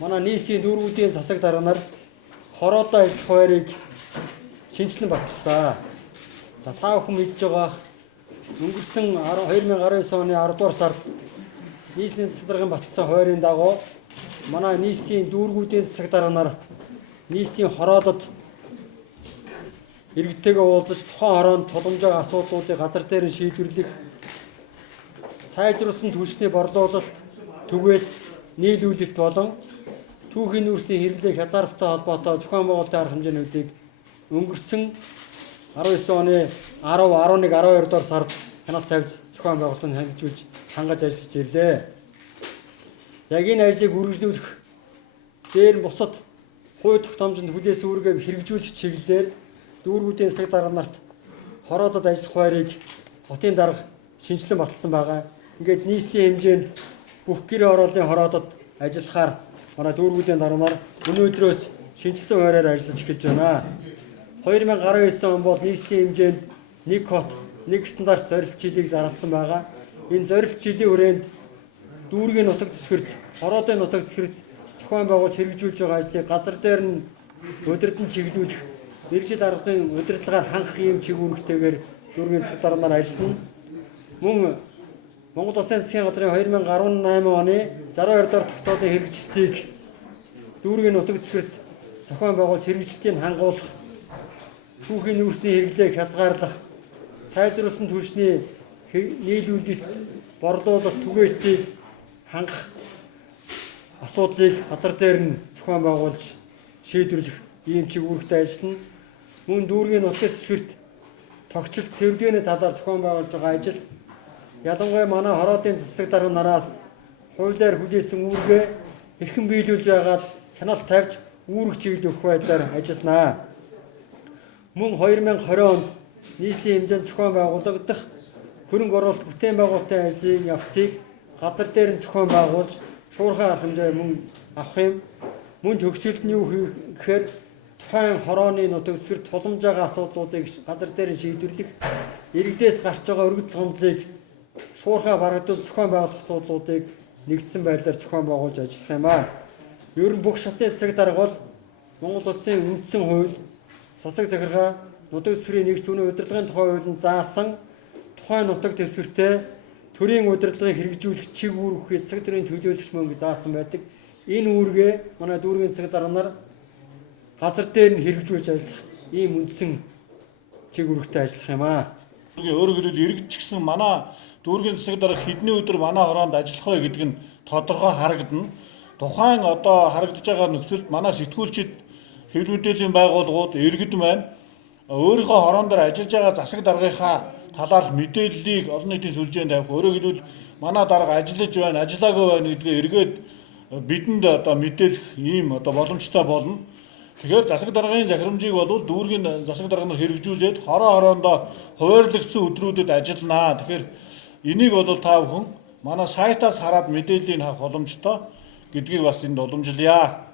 Манай нийсийн дүүргүүдийн засаг дарганаар хороодоо ажиллах байрыг шинжилэн батллаа. За та бүхэн мэдж байгаа өнгөрсөн 2019 оны 10 дугаар сард нийсийн засаг даргын баталсан хойрын дагуу манай нийсийн дүүргүүдийн засаг дарганаар нийсийн хороодод иргэдтэйгээ уулзаж тухайн хороонд тулгамжааг асуудлуудыг газар дээр нь шийдвэрлэх, сайжруулсан түлшний борлуулалт, түгээл, нийлүүлэлт болон түүхийн нүүрсийн хэрэглээ хязгаарлалттай холбоотой зохион байгуулалтын арга хэмжээнүүдийг өнгөрсөн 19 оны 10, 11, 12 дугаар сард хяналт тавьж зохион байгуулалтыг хангижуулж хангаж ажиллаж ирлээ. Яг энэ ажлыг үргэлжлүүлэх дээр бусад хувь тогтоомжинд хүлээс үүргээ хэрэгжүүлэх чиглэлээр дүүргүүдийн засаг дарга нарт хороодод ажиллах байрыг хотын дарга шинжилэн баталсан байгаа. Ингээд нийсийн хэмжээнд бүх гэр ороолын хороодод ажиллахаар манай дүүргүүдийн дарга нар өнөөдрөөс шинжилсэн байраар ажиллаж эхэлж байна. 2019 он бол нийсийн хэмжээнд нэг хот, нэг стандарт зорилт жилийг зарласан байгаа. Энэ зорилт жилийн хүрээнд дүүргийн нутаг дэвсгэрт, хороодын нутаг дэвсгэрт зохион байгуулж хэрэгжүүлж байгаа ажлыг газар дээр нь удирдан чиглүүлэх, мэргэжил аргын удирдлагаар хангах ийм чиглүүлэгтэйгээр дүүргийн засаг дарга нар ажиллана. Мөн Монгол Улсын засгийн газрын 2018 оны 62 дахь тогтоолын хэрэгжилтийг дүүргийн нутаг дэвсгэрт зохион байгуулж хэрэгжилтийг хангуулах, түүхийн нүүрсийн хэрэглээг хязгаарлах, сайжруулсан түлшний нийлүүлэлт, борлуулалт, түгээлтийг хангах асуудлыг газар дээр нь зохион байгуулж шийдвэрлэх ийм чиглэлтэй ажиллана. Мөн дүүргийн нутаг дэвсгэрт тогтчлт цэвэрдгээний талаар зохион байгуулж байгаа ажил ялангуяа манай хороодын засаг дарга нараас хуулиар хүлээсэн үүргээ хэрхэн биелүүлж байгаад хяналт тавьж үүрэг чиглэл өгөх байдлаар ажилланаа. Мөн 2020 онд нийслэлийн хэмжээнд зохион байгуулагдах хөрөнгө оруулалт бүтээн байгуулалтын ажлын явцыг газар дээр нь зохион байгуулж шуурхай арга хэмжээ мөн авах юм. Мөн төгсөлт нь юу гэхээр тухайн хорооны нутаг дэвсгэр тулгамжаага асуудлуудыг газар дээр нь шийдвэрлэх, иргэдээс гарч байгаа өргөдөл гомдлыг шуурхай барагдуулж зохион байгуулах асуудлуудыг нэгдсэн байдлаар зохион байгуулж ажиллах юм аа. Ер нь бүх шатны засаг дарга бол Монгол Улсын үндсэн хууль, засаг захиргаа, нутаг дэвсгэрийн нэгж түүний удирдлагын тухай хуулинд заасан тухайн нутаг дэвсгэртэй төрийн удирдлагыг хэрэгжүүлэх чиг үүргэхээс засаг төрийн төлөөлөгч мөнгө заасан байдаг. Энэ үүргээ манай дүүргийн засаг дарга нар газар дээр нь хэрэгжүүлж ажиллах ийм үндсэн чиг үүрэгтэй ажиллах юм аа. Өөрөөр хэлбэл иргэд ч гэсэн манай дүүргийн засаг дарга хэдний өдөр манай хороонд ажиллах вэ гэдэг нь тодорхой харагдана. Тухайн одоо харагдаж байгаа нөхцөлд манай сэтгүүлчид, хэвлэл мэдээллийн байгууллагууд, иргэд маань өөрийнхөө хороон дээр ажиллаж байгаа засаг даргынхаа талаарх мэдээллийг олон нийтийн сүлжээнд тавих. Өөрөөр хэлбэл манай дарга ажиллаж байна, ажиллаагүй байна гэдгээ эргээд бидэнд одоо мэдээлэх ийм одоо боломжтой болно. Тэгэхээр засаг даргын захирамжийг бол дүүргийн засаг дарга нар хэрэгжүүлээд хороондоо хуваарлагдсан өдрүүдэд ажилланаа. Тэгэхээр энийг бол та бүхэн манай сайтаас хараад мэдээллийг авах боломжтой гэдгийг бас энд уламжлая.